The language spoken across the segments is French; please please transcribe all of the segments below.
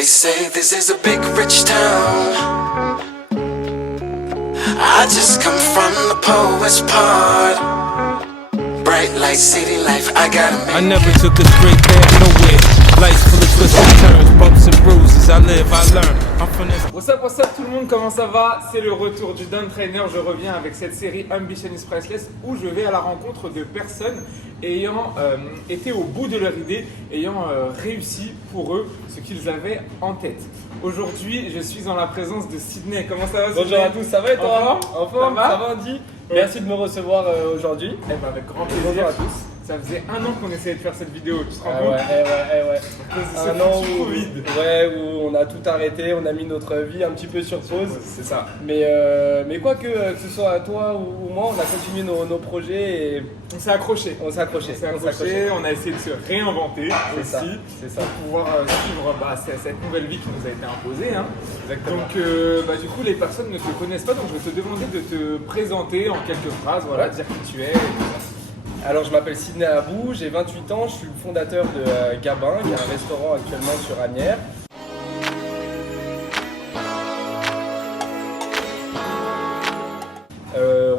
They say this is a big rich town. I just come from the poet's part. Bright light, city life, I gotta make I never took a straight path nowhere. Life's full of twists and turns, bumps and bruises. I live, I learn. I'm from this. What's up tout le monde, comment ça va? C'est le retour du Done Trainer. Je reviens avec cette série Ambition is Priceless où je vais à la rencontre de personnes ayant été au bout de leur idée, ayant réussi pour eux ce qu'ils avaient en tête. Aujourd'hui, je suis en la présence de Sydney. Comment ça va, Sydney? Bonjour à tous, ça va et toi? En forme? Ça va Andy? Merci de me recevoir aujourd'hui. Eh ben, avec grand plaisir. Bonjour à tous. Ça faisait un an qu'on essayait de faire cette vidéo, tu te rends Ah compte? ouais. Un an où on a tout arrêté, on a mis notre vie un petit peu sur pause. C'est ça. Mais quoi que ce soit toi ou moi, on a continué nos projets et On s'est accroché. on s'est accroché. On a essayé de se réinventer C'est ça, aussi. c'est ça. Pour pouvoir suivre cette nouvelle vie qui nous a été imposée. Hein. Exactement. Donc du coup les personnes ne te connaissent pas, donc je vais te demander de te présenter en quelques phrases, voilà, Ouais. dire qui tu es. Et tout ça. Alors je m'appelle Sydney Abou, j'ai 28 ans, je suis le fondateur de Gabin, qui est un restaurant actuellement sur Asnières.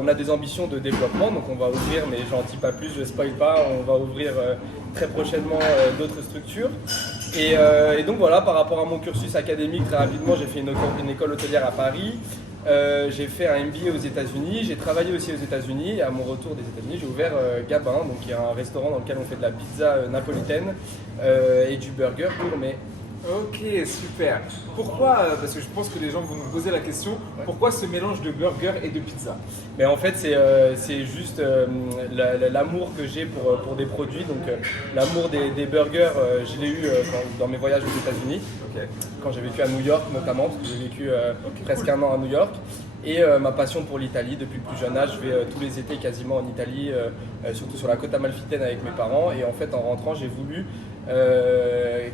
On a des ambitions de développement, donc on va ouvrir, mais j'en dis pas plus, je spoil pas, on va ouvrir très prochainement d'autres structures. Et donc voilà, par rapport à mon cursus académique, très rapidement, j'ai fait une école hôtelière à Paris. J'ai fait un MBA aux États-Unis, j'ai travaillé aussi aux États-Unis et à mon retour des États-Unis, j'ai ouvert Gabin, donc qui est un restaurant dans lequel on fait de la pizza napolitaine et du burger gourmet. Ok, super. Pourquoi, parce que je pense que les gens vont nous poser la question, pourquoi ce mélange de burger et de pizza? Mais en fait, c'est juste l'amour que j'ai pour des produits. Donc, l'amour des burgers, je l'ai eu dans mes voyages aux États-Unis, Ok. quand j'ai vécu à New York notamment, parce que j'ai vécu presque un an à New York. Et ma passion pour l'Italie, depuis le plus jeune âge, je vais tous les étés quasiment en Italie, surtout sur la côte amalfitaine avec mes parents. Et en fait, en rentrant, j'ai voulu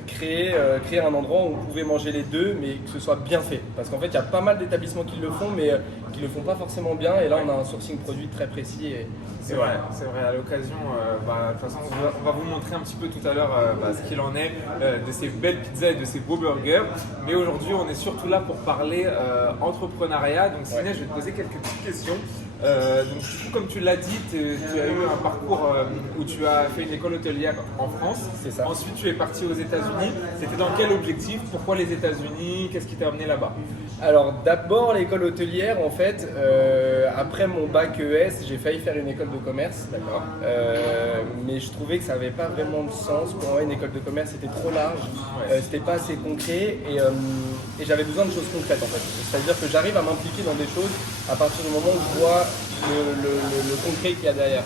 créer un endroit où on pouvait manger les deux, mais que ce soit bien fait. Parce qu'en fait, il y a pas mal d'établissements qui le font, mais qui le font pas forcément bien. Et là, on a un sourcing produit très précis. C'est vrai. À l'occasion, de toute façon, on va vous montrer un petit peu tout à l'heure ce qu'il en est de ces belles pizzas et de ces beaux burgers. Mais aujourd'hui, on est surtout là pour parler entrepreneuriat. Donc, Sydney, je vais te poser quelques petites questions. Donc, du coup, comme tu l'as dit, tu as eu un parcours où tu as fait une école hôtelière en France. C'est ça. Ensuite, tu es parti aux États-Unis. C'était dans quel objectif? Pourquoi les États-Unis? Qu'est-ce qui t'a amené là-bas? Alors d'abord l'école hôtelière, en fait, après mon bac ES, j'ai failli faire une école de commerce. D'accord. Mais je trouvais que ça n'avait pas vraiment de sens. Pour moi, une école de commerce, c'était trop large, c'était pas assez concret et j'avais besoin de choses concrètes en fait. C'est-à-dire que j'arrive à m'impliquer dans des choses à partir du moment où je vois le concret qu'il y a derrière.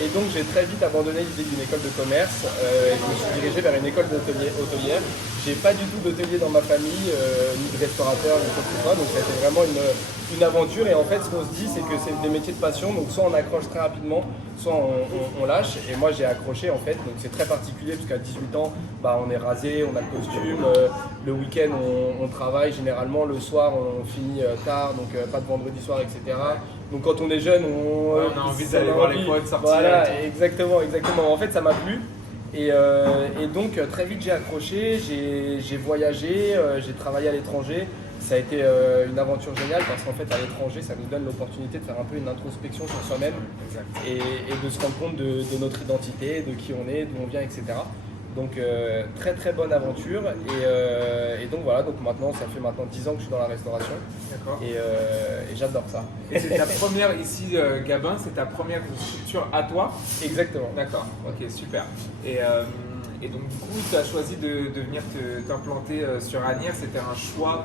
Et donc j'ai très vite abandonné l'idée d'une école de commerce et je me suis dirigé vers une école hôtelière. J'ai pas du tout d'hôtelier dans ma famille, ni de restaurateur, ni quoi que ce soit, donc ça a été vraiment une aventure. Et en fait, ce qu'on se dit, c'est que c'est des métiers de passion, donc soit on accroche très rapidement, soit on lâche. Et moi, j'ai accroché en fait, donc c'est très particulier parce qu'à 18 ans, on est rasé, on a le costume, le week-end on travaille généralement, le soir on finit tard, donc pas de vendredi soir, etc. Donc quand on est jeune, on a envie d'aller voir les potes, sortir. Voilà, exactement. En fait, ça m'a plu. Et donc très vite j'ai accroché, j'ai voyagé, j'ai travaillé à l'étranger. Ça a été une aventure géniale parce qu'en fait à l'étranger ça nous donne l'opportunité de faire un peu une introspection sur soi-même et de se rendre compte de notre identité, de qui on est, d'où on vient, etc. Donc très très bonne aventure et donc voilà, donc maintenant ça fait 10 ans que je suis dans la restauration. D'accord. Et j'adore ça. Et c'est ta première ici, Gabin, c'est ta première structure à toi? Exactement. D'accord, ok, super. Et donc du coup, tu as choisi de venir t'implanter sur Asnières. C'était un choix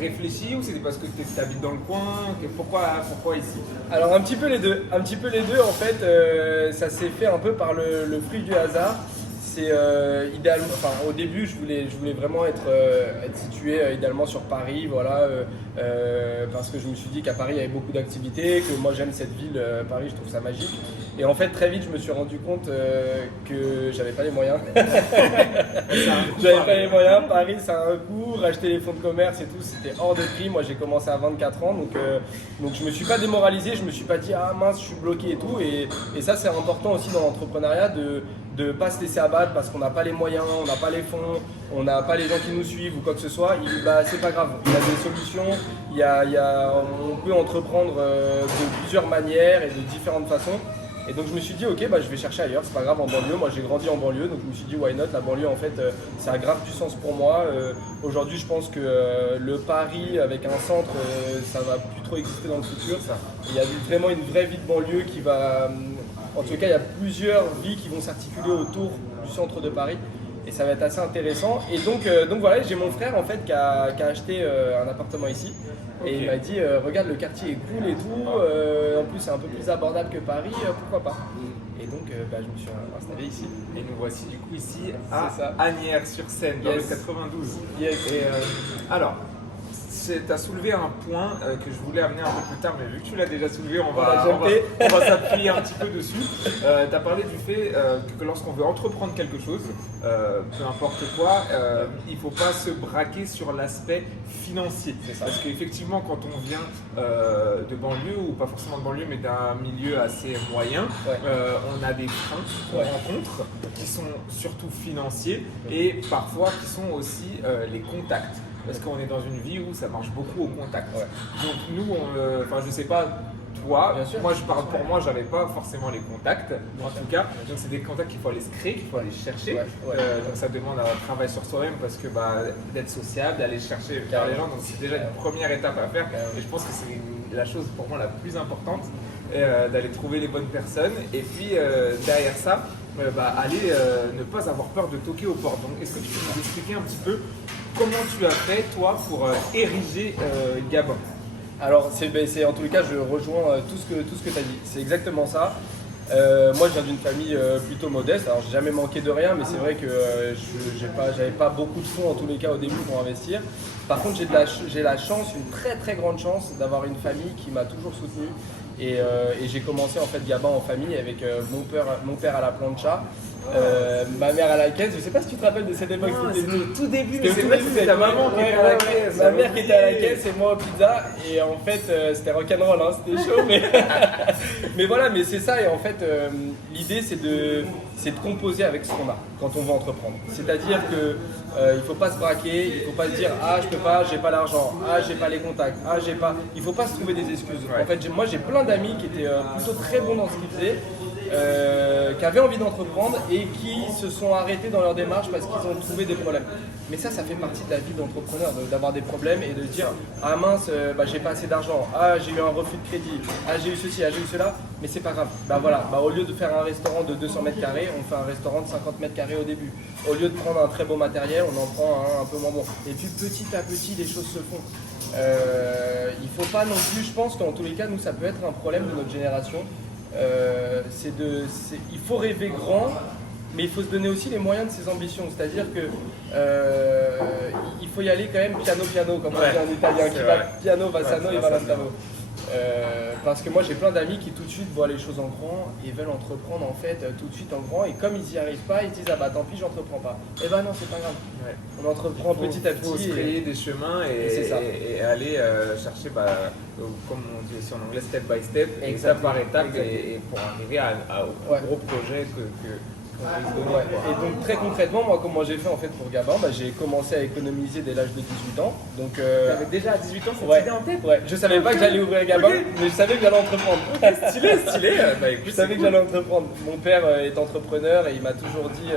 réfléchi ou c'était parce que tu habites dans le coin? Pourquoi ici? Alors un petit peu les deux. En fait, ça s'est fait un peu par le fruit du hasard. C'est idéalement, au début, je voulais vraiment être situé idéalement sur Paris, voilà, parce que je me suis dit qu'à Paris il y avait beaucoup d'activités, que moi j'aime cette ville, Paris, je trouve ça magique. Et en fait, très vite, je me suis rendu compte que j'avais pas les moyens. J'avais pas les moyens. Paris, ça a un coût. Racheter les fonds de commerce et tout, c'était hors de prix. Moi, j'ai commencé à 24 ans, donc je me suis pas démoralisé. Je me suis pas dit ah mince, je suis bloqué et tout. Et ça, c'est important aussi dans l'entrepreneuriat de ne pas se laisser abattre parce qu'on n'a pas les moyens, on n'a pas les fonds, on n'a pas les gens qui nous suivent ou quoi que ce soit. C'est pas grave. Il y a des solutions. On peut entreprendre de plusieurs manières et de différentes façons. Et donc je me suis dit ok, je vais chercher ailleurs, c'est pas grave, en banlieue. Moi j'ai grandi en banlieue, donc je me suis dit why not. La banlieue en fait ça a grave du sens pour moi. Aujourd'hui je pense que le Paris avec un centre ça va plus trop exister dans le futur. Il y a vraiment une vraie vie de banlieue qui va, en tout cas il y a plusieurs vies qui vont s'articuler autour du centre de Paris. Et ça va être assez intéressant. Et donc voilà, j'ai mon frère en fait qui a acheté un appartement ici. Et il m'a dit regarde, le quartier est cool et tout, en plus c'est un peu plus abordable que Paris, pourquoi pas. Et donc je me suis installé ici. Et nous voici du coup ici à ça. Asnières-sur-Seine, dans le 92. Yes. Et alors, tu as soulevé un point que je voulais amener un peu plus tard, mais vu que tu l'as déjà soulevé, on va s'appuyer un petit peu dessus. Tu as parlé du fait que lorsqu'on veut entreprendre quelque chose, peu importe quoi, il ne faut pas se braquer sur l'aspect financier. Parce qu'effectivement, quand on vient de banlieue, ou pas forcément de banlieue, mais d'un milieu assez moyen, on a des freins qu'on rencontre qui sont surtout financiers et parfois qui sont aussi les contacts. Parce qu'on est dans une vie où ça marche beaucoup au contact. Donc nous, je sais pas toi, moi je parle pour moi, j'avais pas forcément les contacts, en tout cas. Donc c'est des contacts qu'il faut aller se créer, qu'il faut aller chercher. Donc ça demande un travail sur soi-même parce que d'être sociable, d'aller chercher vers les gens. Donc c'est déjà une première étape à faire. Et je pense que c'est la chose pour moi la plus importante, d'aller trouver les bonnes personnes. Et puis derrière ça, aller ne pas avoir peur de toquer aux portes. Donc est-ce que tu peux nous expliquer un petit peu comment tu as fait, toi, pour ériger Gabin? Alors, en tous les cas, je rejoins tout ce que tu as dit. C'est exactement ça. Moi, je viens d'une famille plutôt modeste. Alors, j'ai jamais manqué de rien, mais c'est vrai que j'avais pas beaucoup de fonds, en tous les cas, au début pour investir. Par contre, j'ai la chance, une très très grande chance, d'avoir une famille qui m'a toujours soutenu. Et j'ai commencé en fait Gabin en famille avec mon père à la plancha. Ma mère à la caisse, je sais pas si tu te rappelles de cette époque. C'était au tout début, mais c'est vrai que c'était ta maman qui était à la caisse. Ma mère qui était à la caisse et moi aux pizzas. Et en fait, c'était rock'n'roll, hein, c'était chaud. Mais voilà, mais c'est ça. Et en fait, l'idée c'est de composer avec ce qu'on a quand on veut entreprendre. C'est-à-dire que il faut pas se braquer, il faut pas se dire ah je peux pas, j'ai pas l'argent, ah j'ai pas les contacts, ah j'ai pas. Il faut pas se trouver des excuses. En fait, moi j'ai plein d'amis qui étaient plutôt très bons dans ce qu'ils faisaient. Qui avaient envie d'entreprendre et qui se sont arrêtés dans leur démarche parce qu'ils ont trouvé des problèmes. Mais ça fait partie de la vie d'entrepreneur, d'avoir des problèmes et de se dire ah mince, j'ai pas assez d'argent, ah j'ai eu un refus de crédit, ah j'ai eu ceci, ah j'ai eu cela, mais c'est pas grave. Au lieu de faire un restaurant de 200 mètres carrés, on fait un restaurant de 50 mètres carrés au début. Au lieu de prendre un très beau matériel, on en prend un peu moins bon. Et puis petit à petit, les choses se font. Il faut pas non plus, je pense qu'en tous les cas, nous ça peut être un problème de notre génération. Il faut rêver grand, mais il faut se donner aussi les moyens de ses ambitions. C'est-à-dire que il faut y aller quand même piano piano, comme on dit en italien, qui va piano va sano et va lontano. Parce que moi j'ai plein d'amis qui tout de suite voient les choses en grand et veulent entreprendre en fait tout de suite en grand, et comme ils n'y arrivent pas, ils disent ah tant pis j'entreprends pas. Et non, c'est pas grave. On entreprend petit à petit. Il faut se créer des chemins et aller chercher, comme on dit aussi en anglais, step by step, étape par étape, et pour arriver au gros projet Et donc très concrètement, moi comment j'ai fait en fait pour Gabin, j'ai commencé à économiser dès l'âge de 18 ans. Donc t'avais déjà à 18 ans cette idée en tête? Je savais pas que j'allais ouvrir Gabin, mais je savais que j'allais entreprendre. Stylé. Je savais que j'allais entreprendre. Mon père est entrepreneur et il m'a toujours dit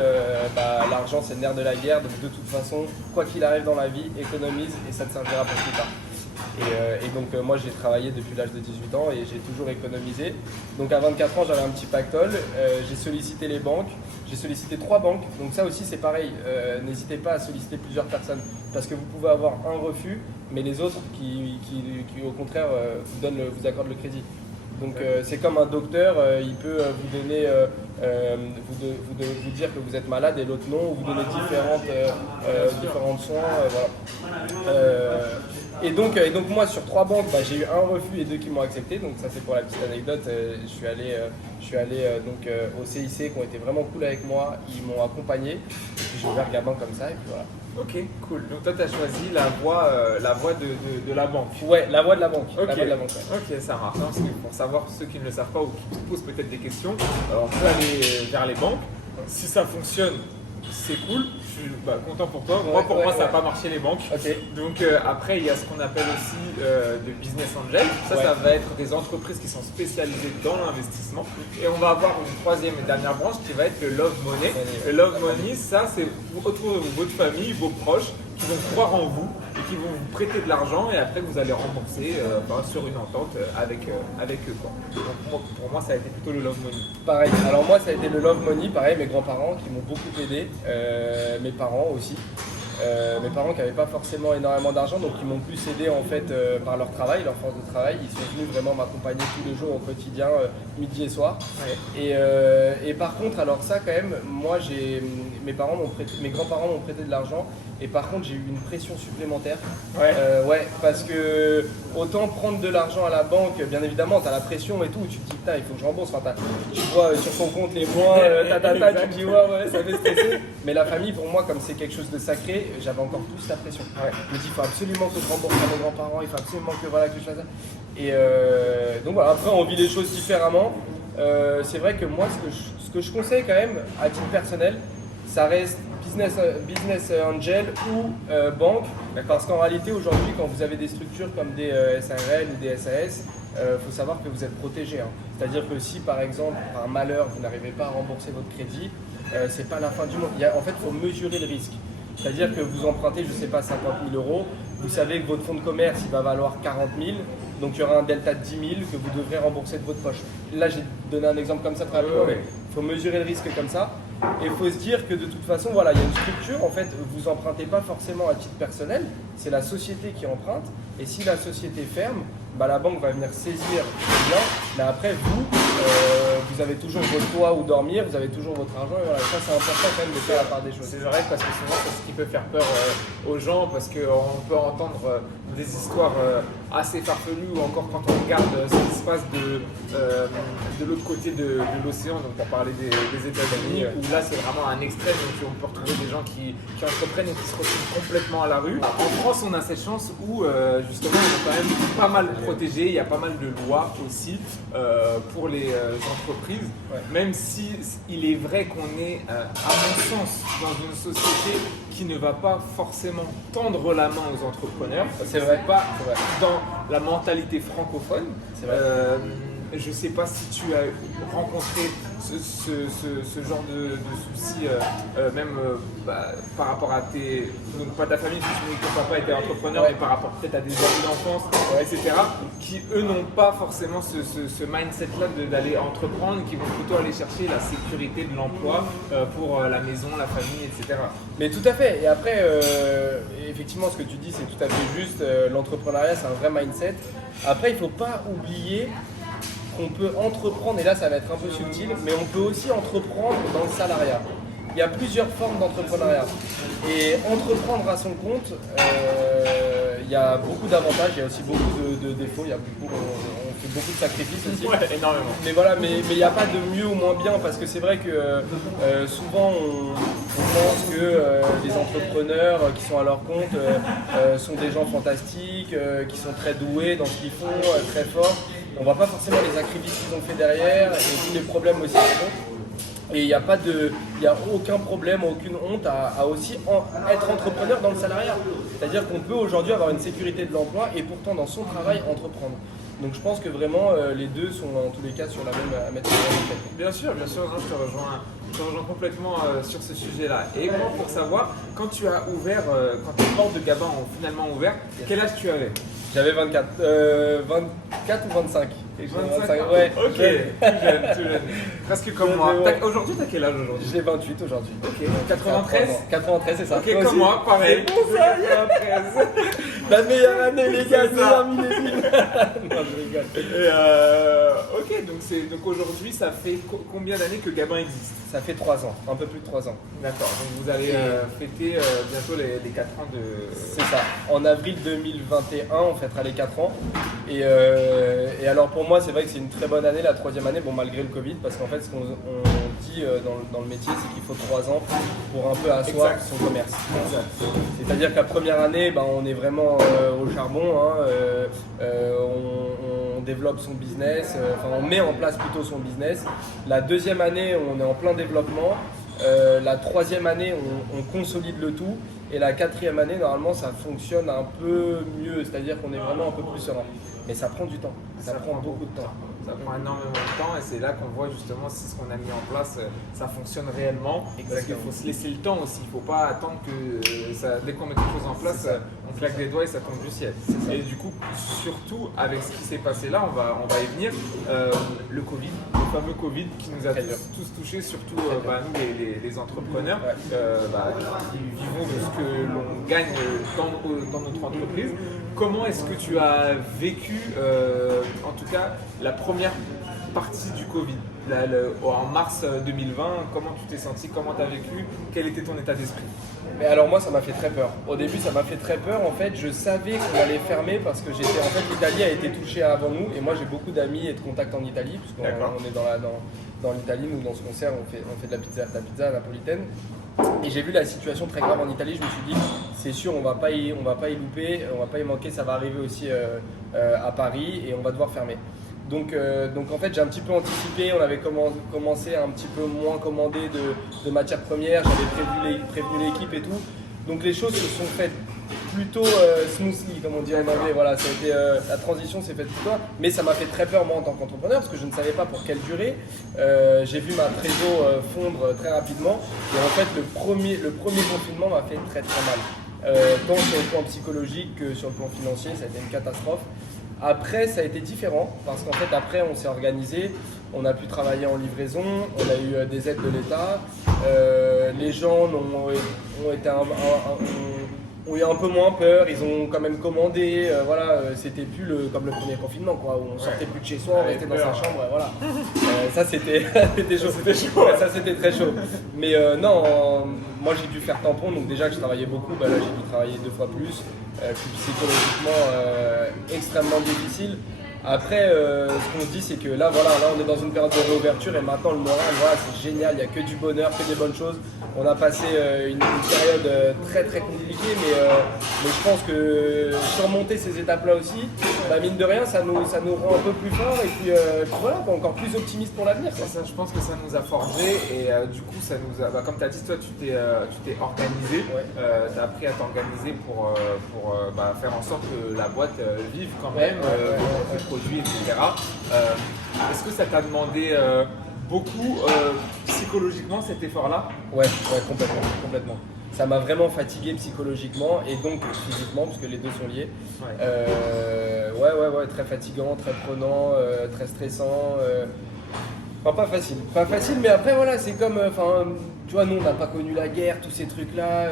l'argent c'est le nerf de la guerre, donc de toute façon, quoi qu'il arrive dans la vie, économise et ça te servira pour plus tard. Et donc moi j'ai travaillé depuis l'âge de 18 ans et j'ai toujours économisé. Donc à 24 ans j'avais un petit pactole, j'ai sollicité les banques, j'ai sollicité 3 banques. Donc ça aussi c'est pareil, n'hésitez pas à solliciter plusieurs personnes parce que vous pouvez avoir un refus, mais les autres qui au contraire vous accordent le crédit. Donc c'est comme un docteur, il peut vous donner, vous dire que vous êtes malade et l'autre non, ou vous donner différents soins. Et donc moi sur 3 banques, j'ai eu un refus et 2 qui m'ont accepté. Donc ça c'est pour la petite anecdote. Je suis allé au CIC qui ont été vraiment cool avec moi. Ils m'ont accompagné. Et puis j'ai ouvert Gabin comme ça et puis voilà. Ok, cool. Donc toi, tu as choisi la voie de la banque. Ouais, la voie de la banque. Ok, La voie de la banque, ouais. Ok, ça marche. Non, parce que pour savoir ceux qui ne le savent pas ou qui se posent peut-être des questions, alors on peut aller vers les banques. Si ça fonctionne, c'est cool. Je suis content pour toi. Pour moi, ça n'a pas marché les banques. Ok. Donc après, il y a ce qu'on appelle aussi des business angels. Ça va être des entreprises qui sont spécialisées dans l'investissement. Et on va avoir une troisième et dernière branche qui va être le Love Money. Le Love Money, ça, c'est vous retrouvez votre famille, vos proches qui vont croire en vous et qui vont vous prêter de l'argent et après vous allez rembourser sur une entente avec eux. Quoi. Donc pour moi, ça a été plutôt le Love Money. Pareil, alors moi ça a été le Love Money, pareil, mes grands-parents qui m'ont beaucoup aidé, mes parents aussi. Mes parents qui n'avaient pas forcément énormément d'argent, donc ils m'ont plus aidé en fait par leur travail, leur force de travail. Ils sont venus vraiment m'accompagner tous les jours au quotidien, midi et soir. Ouais. Et par contre, alors ça quand même, moi mes grands-parents m'ont prêté de l'argent. Et par contre, j'ai eu une pression supplémentaire. Ouais, parce que autant prendre de l'argent à la banque, bien évidemment, tu as la pression et tout, tu te dis, putain, il faut que je rembourse. Enfin, tu vois sur ton compte les mois, tu te dis, ouais, ça fait stresser. Mais la famille, pour moi, comme c'est quelque chose de sacré, j'avais encore plus la pression. Ouais. Je me dis, il faut absolument que je rembourse à mes grands-parents, il faut absolument que je fasse ça. Et donc voilà, après, on vit les choses différemment. C'est vrai que moi, ce que je conseille quand même, à titre personnel, ça reste business angel ou banque, parce qu'en réalité aujourd'hui quand vous avez des structures comme des SARL ou des SAS, faut savoir que vous êtes protégé. C'est-à-dire que si par exemple par malheur vous n'arrivez pas à rembourser votre crédit, c'est pas la fin du monde. En fait il faut mesurer le risque. C'est-à-dire que vous empruntez, je ne sais pas, 50 000 €, vous savez que votre fonds de commerce il va valoir 40 000, donc il y aura un delta de 10 000 que vous devrez rembourser de votre poche. Là j'ai donné un exemple comme ça très rapidement, mais il faut mesurer le risque comme ça. Et il faut se dire que de toute façon, voilà, il y a une structure, en fait, vous empruntez pas forcément à titre personnel, c'est la société qui emprunte, et si la société ferme, la banque va venir saisir le bien, mais après vous avez toujours votre toit où dormir, vous avez toujours votre argent, et voilà, ça c'est important quand même de faire la part des choses. C'est vrai, parce que souvent c'est ce qui peut faire peur aux gens, parce qu'on peut entendre des histoires assez farfelues, ou encore quand on regarde ce qui se passe de l'autre côté de l'océan, donc pour parler des États-Unis, où là c'est vraiment un extrême, donc on peut retrouver des gens qui entreprennent et qui se retrouvent complètement à la rue. En France, on a cette chance où justement on est quand même pas mal protégé, il y a pas mal de lois aussi pour les entreprises, même si il est vrai qu'on est, à mon sens, dans une société qui ne va pas forcément tendre la main aux entrepreneurs. C'est vrai. Pas dans la mentalité francophone. C'est vrai. Je ne sais pas si tu as rencontré ce genre de soucis, même par rapport à donc pas ta famille, parce que ton papa était entrepreneur, mais par rapport peut-être à des amis d'enfance, etc., qui eux n'ont pas forcément ce mindset-là d'aller entreprendre, qui vont plutôt aller chercher la sécurité de l'emploi pour la maison, la famille, etc. Mais tout à fait. Et après, effectivement, ce que tu dis, c'est tout à fait juste. L'entrepreneuriat, c'est un vrai mindset. Après, il ne faut pas oublier qu'on peut entreprendre, et là ça va être un peu subtil, mais on peut aussi entreprendre dans le salariat. Il y a plusieurs formes d'entrepreneuriat. Et entreprendre à son compte, il y a beaucoup d'avantages, il y a aussi beaucoup de défauts, on fait beaucoup de sacrifices aussi. Ouais, énormément. Mais voilà, mais il n'y a pas de mieux ou moins bien, parce que c'est vrai que souvent on pense que les entrepreneurs qui sont à leur compte sont des gens fantastiques, qui sont très doués dans ce qu'ils font, très forts. On ne voit pas forcément les sacrifices qu'ils ont fait derrière et tous les problèmes aussi qu'ils ont. Et il n'y a aucun problème, aucune honte à aussi être entrepreneur dans le salariat. C'est-à-dire qu'on peut aujourd'hui avoir une sécurité de l'emploi et pourtant dans son travail entreprendre. Donc je pense que vraiment les deux sont en tous les cas sur la même à mettre sur la même tête. Bien sûr, non, je te rejoins complètement sur ce sujet-là. Et moi, pour savoir, quand tu as ouvert, quand tes portes de Gabin ont finalement ouvert, quel âge tu avais? J'avais 24 ou 25. Et j'ai 25 ans. ouais. Ok, tout jeune. Presque comme moi. Ouais. Aujourd'hui, t'as quel âge aujourd'hui? J'ai 28 aujourd'hui. Ok, 93. 93, c'est ça. Ok, Toi comme aussi moi, pareil. C'est bon, ça. 93. La meilleure année, les gars, C'est ça. meilleure millésime. Non, je rigole. Et ok, donc aujourd'hui, ça fait combien d'années que Gabin existe? Ça fait 3 ans, un peu plus de 3 ans. D'accord, donc vous allez fêter bientôt les 4 ans de... C'est ça. En avril 2021, on fêtera les 4 ans. Et alors pour moi, c'est vrai que c'est une très bonne année, la 3e année, bon, malgré le Covid, parce qu'en fait, ce qu'on dit dans le métier, c'est qu'il faut 3 ans pour un peu asseoir Exact. son commerce. Exact. C'est-à-dire que la première année, on est vraiment au charbon, hein, on développe son business, on met en place plutôt son business. La 2e année, on est en plein développement. La 3e année, on consolide le tout. Et la 4e année, normalement, ça fonctionne un peu mieux, c'est-à-dire qu'on est vraiment un peu plus serein. Mais ça prend du temps, ça prend beaucoup de temps. Ça prend énormément de temps et c'est là qu'on voit justement si ce qu'on a mis en place, ça fonctionne réellement. Parce qu'il faut se laisser le temps aussi, il ne faut pas attendre que dès qu'on met quelque chose en place, on claque des doigts et ça tombe du ciel. Et du coup, surtout avec ce qui s'est passé là, on va y venir, le Covid, le fameux Covid qui nous a tous touchés, surtout nous les entrepreneurs qui vivons de ce que l'on gagne dans notre entreprise. Comment est-ce que tu as vécu, en tout cas, la première partie du Covid en mars 2020, comment tu t'es senti, comment tu as vécu, quel était ton état d'esprit? Mais alors moi, ça m'a fait très peur. Au début, ça m'a fait très peur. En fait, je savais qu'on allait fermer parce que l'Italie a été touchée avant nous. Et moi, j'ai beaucoup d'amis et de contacts en Italie, puisqu'on est dans l'Italie, nous, dans ce concert, on fait de la pizza napolitaine. Et j'ai vu la situation très grave en Italie, je me suis dit, c'est sûr, on va pas y louper, on va pas y manquer, ça va arriver aussi à Paris et on va devoir fermer. Donc en fait, j'ai un petit peu anticipé, on avait commencé à un petit peu moins commander de matières premières, j'avais prévenu l'équipe et tout. Donc les choses se sont faites plutôt smoothly, comme on dit en anglais. Voilà, ça a été, la transition s'est faite plutôt, mais ça m'a fait très peur moi en tant qu'entrepreneur parce que je ne savais pas pour quelle durée. J'ai vu ma trésor fondre très rapidement et en fait le premier confinement m'a fait très très mal. Tant sur le plan psychologique que sur le plan financier, ça a été une catastrophe. Après, ça a été différent parce qu'en fait, après, on s'est organisé, on a pu travailler en livraison, on a eu des aides de l'État, les gens ont eu un peu moins peur, ils ont quand même commandé, c'était plus comme le premier confinement, quoi, où on sortait plus de chez soi, on restait dans sa chambre, voilà. Ça, c'était chaud. Ça, c'était très chaud. Mais non, moi j'ai dû faire tampon, donc déjà que je travaillais beaucoup, là j'ai dû travailler 2 fois plus. Puis psychologiquement extrêmement difficile. Après, ce qu'on se dit, c'est que là, on est dans une période de réouverture et maintenant le moral, c'est génial, il n'y a que du bonheur, que des bonnes choses. On a passé une période très très compliquée, mais je pense que surmonter ces étapes-là aussi, mine de rien, ça nous rend un peu plus fort et puis voilà, encore plus optimiste pour l'avenir. Ça, je pense que ça nous a forgé et du coup, ça nous a, comme tu as dit, toi, tu t'es organisé, tu as appris à t'organiser pour faire en sorte que la boîte vive quand même, tes produits, etc. Est-ce que ça t'a demandé beaucoup psychologiquement cet effort-là? Ouais, complètement. Ça m'a vraiment fatigué psychologiquement et donc physiquement, parce que les deux sont liés. Ouais, très fatigant, très prenant, très stressant. Pas facile, mais après voilà, c'est comme, tu vois, nous on n'a pas connu la guerre, tous ces trucs-là,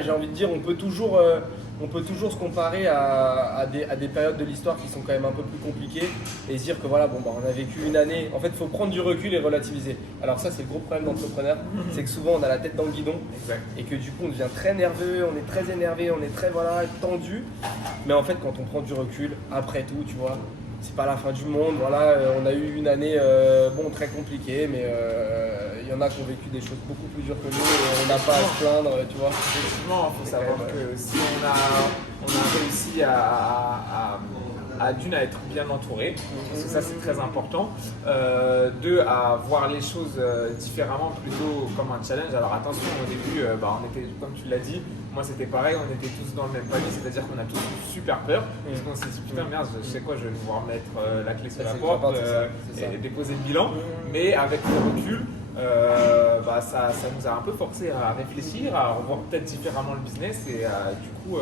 j'ai envie de dire, on peut toujours se comparer à des périodes de l'histoire qui sont quand même un peu plus compliquées et se dire que on a vécu une année. En fait, il faut prendre du recul et relativiser. Alors ça, c'est le gros problème d'entrepreneur, c'est que souvent on a la tête dans le guidon et que du coup on devient très nerveux, on est très énervé, on est très tendu. Mais en fait, quand on prend du recul, après tout, tu vois, c'est pas la fin du monde. On a eu une année très compliquée, mais il y en a qui ont vécu des choses beaucoup plus dures que nous et on n'a pas à se plaindre, tu vois. Effectivement, il faut savoir que si on a réussi à être bien entouré, parce que ça c'est très important, à voir les choses différemment, plutôt comme un challenge. Alors attention, au début, on était, comme tu l'as dit, moi c'était pareil, on était tous dans le même panier, c'est-à-dire qu'on a tous eu super peur, parce qu'on s'est dit putain merde, je sais quoi, je vais devoir mettre la clé sur la porte et déposer le bilan, mais avec le recul, ça nous a un peu forcé à réfléchir, à revoir peut-être différemment le business et à du coup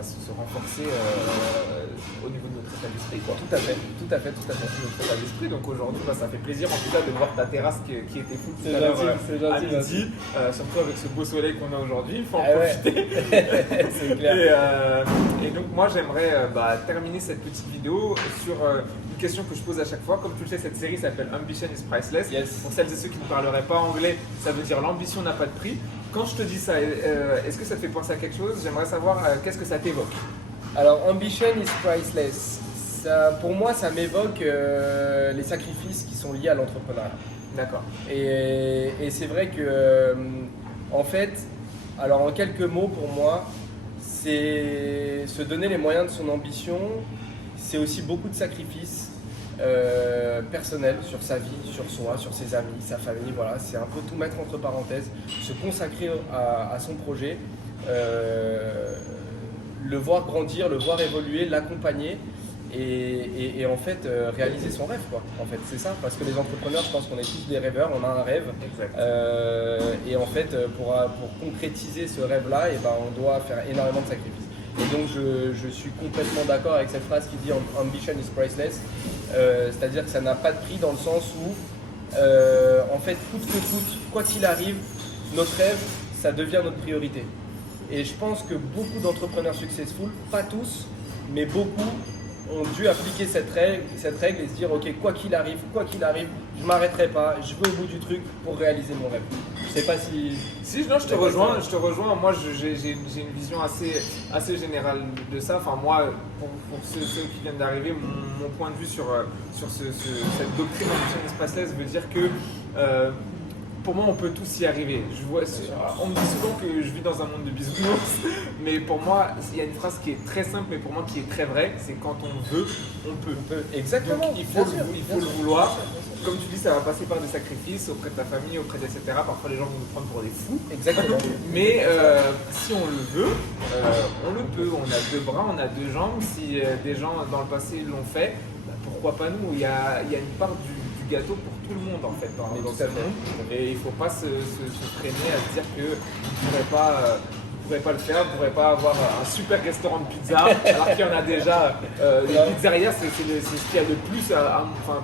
se renforcer au niveau de notre état d'esprit, quoi. Tout à fait. Notre état d'esprit. Donc aujourd'hui, ça fait plaisir en tout cas de voir ta terrasse qui était full tout à l'heure à midi, surtout avec ce beau soleil qu'on a aujourd'hui. Il faut en profiter. C'est clair. Et donc moi j'aimerais terminer cette petite vidéo sur une question que je pose à chaque fois. Comme tu le sais, cette série s'appelle Ambition is Priceless. Yes. Pour celles et ceux qui ne parleraient pas anglais, ça veut dire l'ambition n'a pas de prix. Quand je te dis ça, est-ce que ça te fait penser à quelque chose? J'aimerais savoir qu'est-ce que ça t'évoque. Alors, ambition is priceless. Pour moi, ça m'évoque les sacrifices qui sont liés à l'entrepreneuriat. D'accord. Et c'est vrai que, en fait, alors en quelques mots pour moi, c'est se donner les moyens de son ambition, c'est aussi beaucoup de sacrifices personnels sur sa vie, sur soi, sur ses amis, sa famille, voilà, c'est un peu tout mettre entre parenthèses, se consacrer à son projet, le voir grandir, le voir évoluer, l'accompagner et en fait réaliser son rêve, quoi. En fait, c'est ça, parce que les entrepreneurs, je pense qu'on est tous des rêveurs, on a un rêve. Exact. Et en fait, pour concrétiser ce rêve-là, on doit faire énormément de sacrifices. Et donc je suis complètement d'accord avec cette phrase qui dit Ambition is priceless, c'est-à-dire que ça n'a pas de prix dans le sens où en fait coûte que coûte, quoi qu'il arrive, notre rêve, ça devient notre priorité. Et je pense que beaucoup d'entrepreneurs successful, pas tous, mais beaucoup, ont dû appliquer cette règle et se dire ok, quoi qu'il arrive, je m'arrêterai pas, je vais au bout du truc pour réaliser mon rêve. Je sais pas si... Si, non, je te rejoins. Moi, j'ai une vision assez générale de ça. Enfin, moi, pour ceux qui viennent d'arriver, mon point de vue sur cette doctrine Ambition is Priceless veut dire que pour moi, on peut tous y arriver. On me dit souvent que je vis dans un monde de bisounours, mais pour moi, il y a une phrase qui est très simple, mais pour moi qui est très vraie, c'est quand on veut, on peut. Exactement. Donc, il faut le vouloir. Comme tu dis, ça va passer par des sacrifices auprès de ta famille, etc. Parfois, les gens vont nous prendre pour des fous. Exactement. Mais si on le veut, on le peut. On a deux bras, on a deux jambes. Si des gens dans le passé l'ont fait, pourquoi pas nous? Il y a une part du gâteau pour tout le monde en fait dans ce monde. Et il ne faut pas se freiner à se dire que vous ne pourrez pas le faire, vous ne pourrez pas avoir un super restaurant de pizza alors qu'il y en a déjà. Les pizzerias, c'est ce qu'il y a de plus,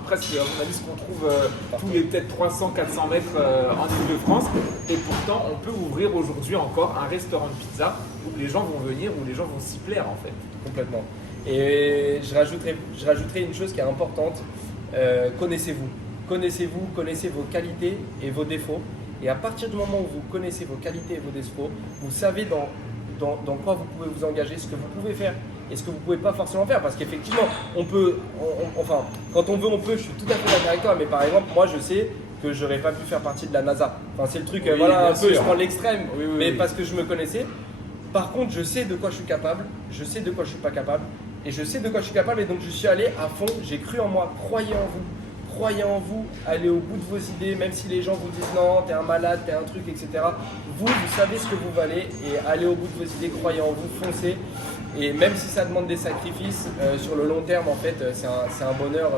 presque à mon avis ce qu'on trouve tous les peut-être 300-400 mètres en Ile-de-France. Et pourtant, on peut ouvrir aujourd'hui encore un restaurant de pizza où les gens vont venir, où les gens vont s'y plaire en fait. Complètement. Et je rajouterai une chose qui est importante. Connaissez-vous, connaissez vos qualités et vos défauts. Et à partir du moment où vous connaissez vos qualités et vos défauts, vous savez dans quoi vous pouvez vous engager, ce que vous pouvez faire et ce que vous ne pouvez pas forcément faire. Parce qu'effectivement, quand on veut, on peut. Je suis tout à fait d'accord avec toi. Mais par exemple, moi, je sais que je n'aurais pas pu faire partie de la NASA. Enfin, c'est le truc, je prends l'extrême, mais parce que je me connaissais. Par contre, je sais de quoi je suis capable, je sais de quoi je ne suis pas capable. Et je sais de quoi je suis capable et donc je suis allé à fond, j'ai cru en moi, croyez en vous, allez au bout de vos idées, même si les gens vous disent non, t'es un malade, t'es un truc, etc. Vous savez ce que vous valez et allez au bout de vos idées, croyez en vous, foncez. Et même si ça demande des sacrifices, sur le long terme, en fait, c'est un bonheur.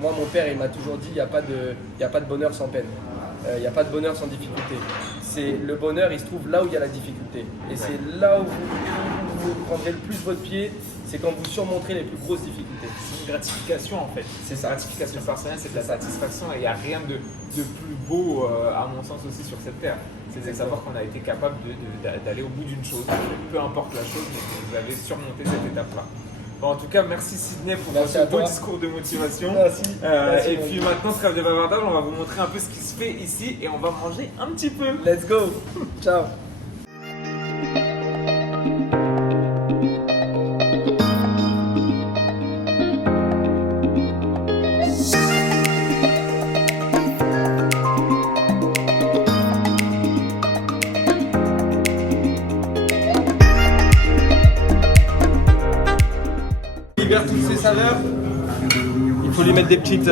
Moi, mon père, il m'a toujours dit, il n'y a pas de bonheur sans peine. Il n'y a pas de bonheur sans difficulté. Le bonheur, il se trouve là où il y a la difficulté. Et c'est là où vous prendrez le plus votre pied, c'est quand vous surmonterez les plus grosses difficultés. C'est une gratification en fait. C'est ça. La gratification personnelle, c'est de la satisfaction et il n'y a rien de plus beau, à mon sens aussi, sur cette terre. C'est de savoir qu'on a été capable d'aller au bout d'une chose, peu importe la chose, mais que vous avez surmonté cette étape-là. Bon, en tout cas, merci Sydney pour ce beau discours de motivation. Merci. Et puis maintenant, trêve de bavardage, on va vous montrer un peu ce qui se fait ici et on va manger un petit peu. Let's go. Ciao. Libère toutes ces saveurs. Il faut lui mettre des petites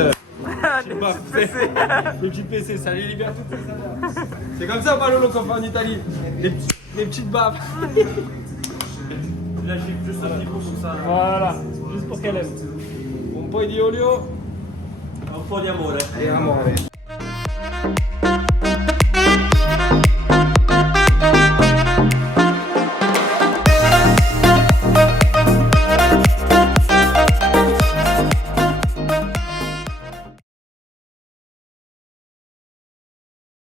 PC, ça les libère toutes ces saveurs. C'est comme ça, Palolo, qu'on fait en Italie. Les petites baffes. Là, j'ai juste un petit peu comme ça. Voilà, juste pour qu'elle aime. Un po' di olio. Un po' di amore. E amore.